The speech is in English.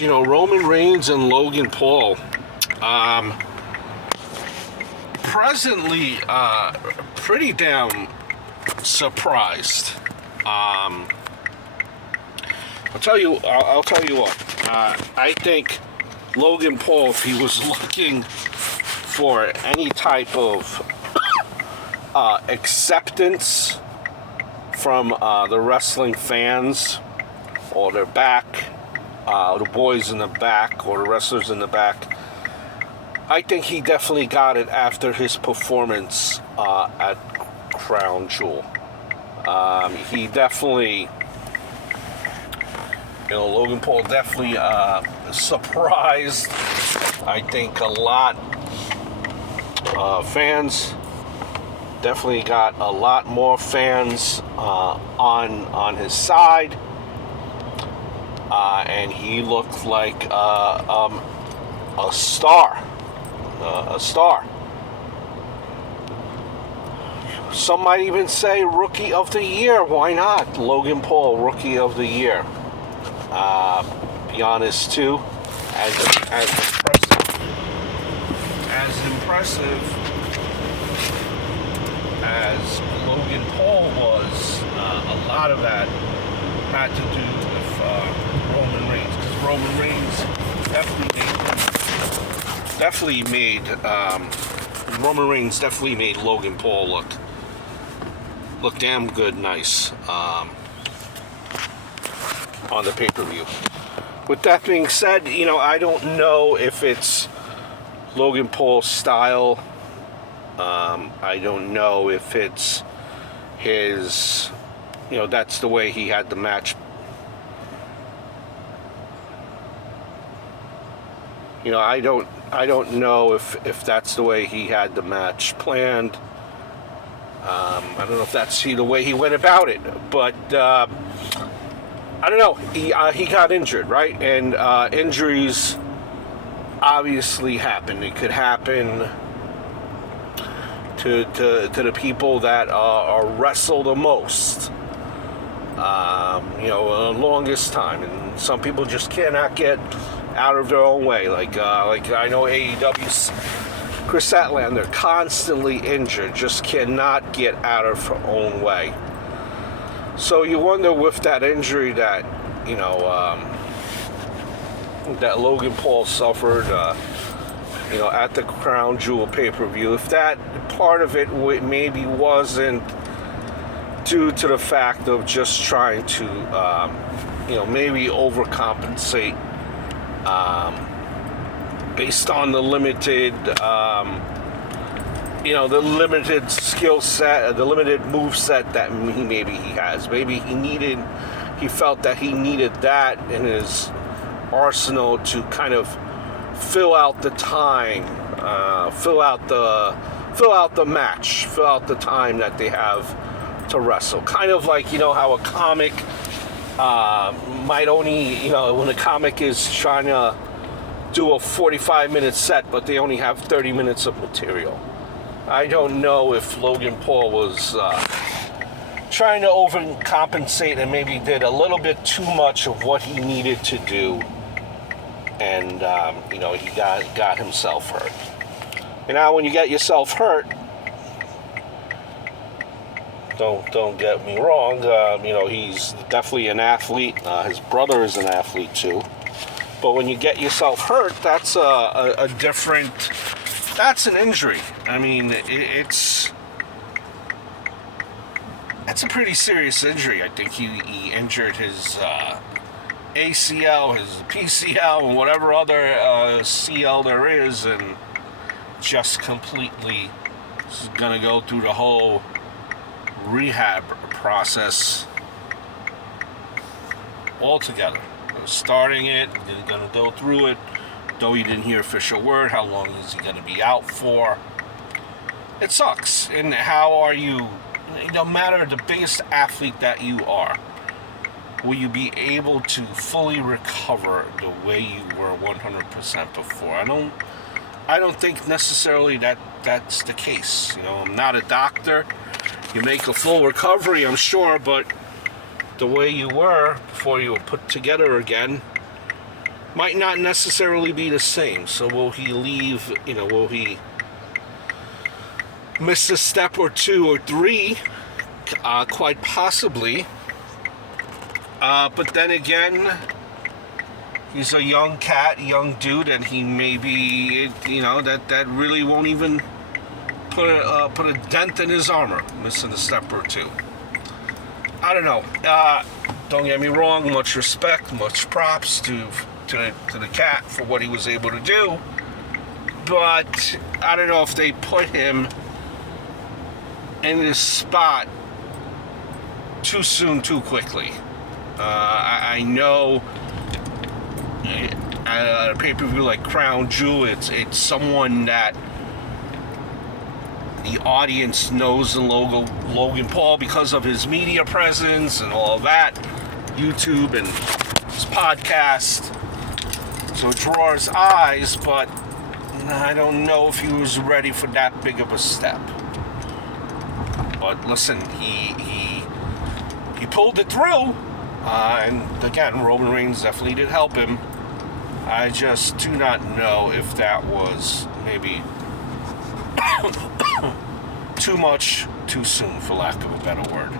match, Roman Reigns and Logan Paul. Presently, pretty damn surprised. I'll tell you what. I think Logan Paul, if he was looking for any type of acceptance from the wrestling fans, or their back, the boys in the back, or the wrestlers in the back, I think he definitely got it after his performance at Crown Jewel. He definitely, Logan Paul definitely surprised, I think, a lot. Fans definitely got a lot more fans on his side, and he looked like a star. Some might even say Rookie of the Year. Why not? Logan Paul, Rookie of the Year. Be honest too, as impressive as Logan Paul was, a lot of that had to do with Roman Reigns, because Roman Reigns definitely made Logan Paul look damn good, nice on the pay-per-view. With that being said, I don't know if it's Logan Paul's style. I don't know if it's his, that's the way he had the match. I don't know if that's the way he had the match planned. I don't know if that's the way he went about it, but I don't know. He got injured, right? And injuries obviously happen. It could happen to the people that wrestle the most, the longest time, and some people just cannot get out of their own way. Like I know AEW's Chris Statlander, constantly injured, just cannot get out of her own way. So you wonder with that injury that that Logan Paul suffered, at the Crown Jewel pay-per-view, if that part of it maybe wasn't due to the fact of just trying to, maybe overcompensate based on the limited, the limited skill set, the limited move set that maybe he has. Maybe he felt that he needed that in his arsenal to kind of fill out the time, fill out the match, fill out the time that they have to wrestle. Kind of like, how a comic might only, when a comic is trying to do a 45-minute set, but they only have 30 minutes of material. I don't know if Logan Paul was trying to overcompensate and maybe did a little bit too much of what he needed to do, and he got himself hurt. And now, when you get yourself hurt, don't get me wrong, he's definitely an athlete. His brother is an athlete too. But when you get yourself hurt, that's a different. That's an injury. I mean, it's a pretty serious injury. I think he injured his ACL, his PCL, and whatever other CL there is, and just completely is going to go through the whole rehab process altogether. Starting it, he's going to go through it, though he didn't hear official word. How long is he going to be out for? It sucks. And how are you, no matter the biggest athlete that you are, will you be able to fully recover the way you were 100% before? I don't think necessarily that's the case. I'm not a doctor. You make a full recovery, I'm sure, but the way you were before you were put together again, might not necessarily be the same. So will he leave, will he miss a step or two or three? Quite possibly. But then again, he's a young cat, young dude, and he may be, that really won't even put a dent in his armor, missing a step or two. I don't know. Don't get me wrong. Much respect, much props to the cat for what he was able to do. But I don't know if they put him in this spot too soon, too quickly. I know at a pay-per-view like Crown Jewel, it's someone that the audience knows the Logan Paul because of his media presence and all of that, YouTube and his podcast. So it draws eyes, but I don't know if he was ready for that big of a step. But listen, he pulled it through, and again, Roman Reigns definitely did help him. I just do not know if that was maybe too much, too soon, for lack of a better word.